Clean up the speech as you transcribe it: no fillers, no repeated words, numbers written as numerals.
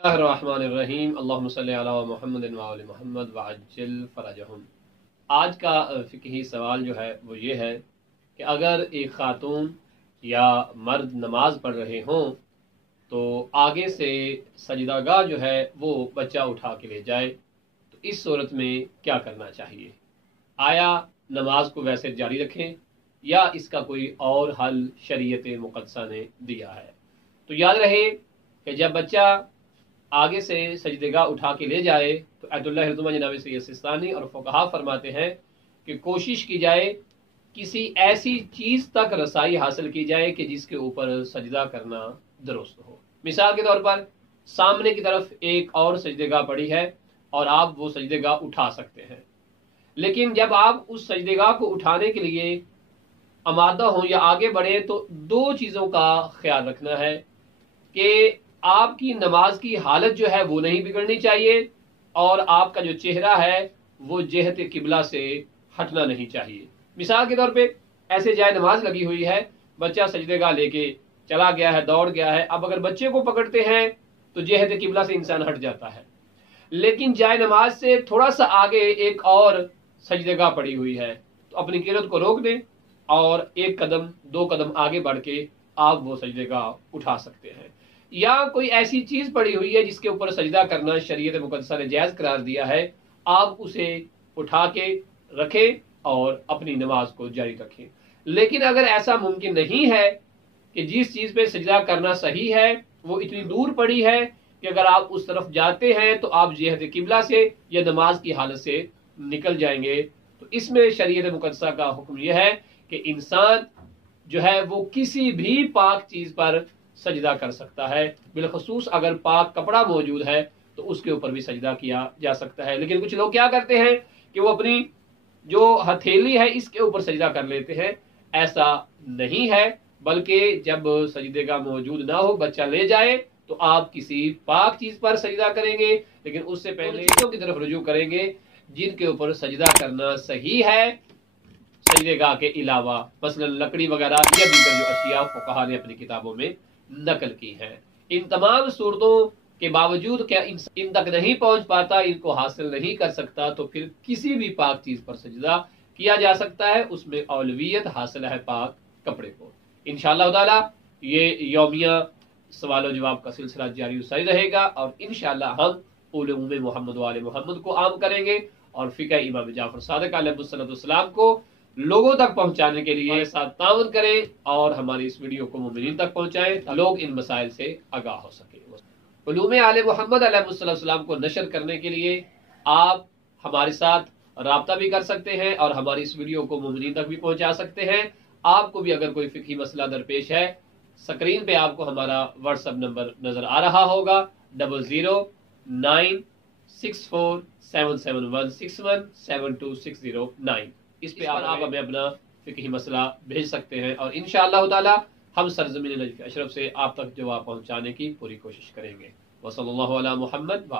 बिस्मिल्लाहिर्रहमानिर्रहीम अल्लाहुम्मा सल्लि अला मुहम्मदिन व आलि मुहम्मद वअज्जिल फरजहुम। आज का फ़िक़ही सवाल जो है वो ये है कि अगर एक ख़ातून या मर्द नमाज पढ़ रहे हों तो आगे से सजदागाह जो है वो बच्चा उठा के ले जाए, तो इस सूरत में क्या करना चाहिए? आया नमाज को वैसे जारी रखें या इसका कोई और हल शरीयत मुक़द्दसा ने दिया है? तो याद रहे कि जब बच्चा आगे से सजदेगाह उठा के ले जाए तो अयतुल्लाह हिल्तुमा जनाब सैयद सिस्तानी और फुक़हा फरमाते हैं कि कोशिश की जाए किसी ऐसी चीज़ तक रसाई हासिल की जाए कि जिसके ऊपर सजदा करना दुरुस्त हो। मिसाल के तौर पर सामने की तरफ एक और सजदेगाह पड़ी है और आप वो सजदेगाह उठा सकते हैं, लेकिन जब आप उस सजदेगाह को उठाने के लिए आमादा हों या आगे बढ़े तो दो चीज़ों का ख्याल रखना है कि आपकी नमाज की हालत जो है वो नहीं बिगड़नी चाहिए और आपका जो चेहरा है वो जेहत किबला से हटना नहीं चाहिए। मिसाल के तौर पे ऐसे जाए नमाज लगी हुई है, बच्चा सजदेगाह लेके चला गया है, दौड़ गया है, अब अगर बच्चे को पकड़ते हैं तो जेहत किबला से इंसान हट जाता है, लेकिन जाए नमाज से थोड़ा सा आगे एक और सजदेगाह पड़ी हुई है तो अपनी किरत को रोक दें और एक कदम दो कदम आगे बढ़ के आप वो सजदेगाह उठा सकते हैं। या कोई ऐसी चीज पड़ी हुई है जिसके ऊपर सजदा करना शरीयत मुक़द्दसा ने जायज करार दिया है, आप उसे उठा के रखें और अपनी नमाज को जारी रखें। लेकिन अगर ऐसा मुमकिन नहीं है कि जिस चीज पे सजदा करना सही है वो इतनी दूर पड़ी है कि अगर आप उस तरफ जाते हैं तो आप जेहत किबला से या नमाज की हालत से निकल जाएंगे, तो इसमें शरीयत मुक़द्दसा का हुक्म यह है कि इंसान जो है वो किसी भी पाक चीज पर सजदा कर सकता है, बिलखसूस अगर पाक कपड़ा मौजूद है तो उसके ऊपर भी सजदा किया जा सकता है। लेकिन कुछ लोग क्या करते हैं कि वो अपनी जो हथेली है इसके ऊपर सजदा कर लेते हैं, ऐसा नहीं है, बल्कि जब सजदेगाह मौजूद ना हो बच्चा ले जाए तो आप किसी पाक चीज पर सजदा करेंगे, लेकिन उससे पहले चीजों की तरफ रुजू करेंगे जिनके ऊपर सजदा करना सही है सजदेगाह के अलावा, मसलन लकड़ी वगैरह या दीगर जो अशिया फुक़हा ने अपनी किताबों में नकल की है। इन तमाम सूरतों के बावजूद क्या इन तक नहीं पहुंच पाता, इनको हासिल नहीं कर सकता, तो फिर किसी भी पाक चीज पर सजदा किया जा सकता है, उसमें औलवियत हासिल है पाक कपड़े को। इंशाअल्लाह ताला ये यौमिया सवाल जवाब का सिलसिला जारी सारी रहेगा और इंशाअल्लाह हम उलूम मोहम्मद वाले मोहम्मद को आम करेंगे और फ़िक़ह इमाम जाफर सादिक़ अलैहिस्सलाम को लोगों तक पहुंचाने के लिए साथ ताउन करें और हमारी इस वीडियो को मुमिनीन तक पहुंचाएं, लोग इन मसाइल से आगाह हो सके। उलूम आले मोहम्मद अलैहिस्सलाम को नशर करने के लिए आप हमारे साथ राब्ता भी कर सकते हैं और हमारी इस वीडियो को मुमिनीन तक भी पहुंचा सकते हैं। आपको भी अगर कोई फ़िक़ही मसला दरपेश है, स्क्रीन पे आपको हमारा व्हाट्सएप नंबर नजर आ रहा होगा 0096477161726009, इस पे आप हमें अपना फ़िक़ही मसला भेज सकते हैं और इंशाअल्लाह ताला हम सरज़मीन नजफ़ अशरफ से आप तक जवाब पहुंचाने की पूरी कोशिश करेंगे। वसल्लल्लाहु अला मुहम्मद व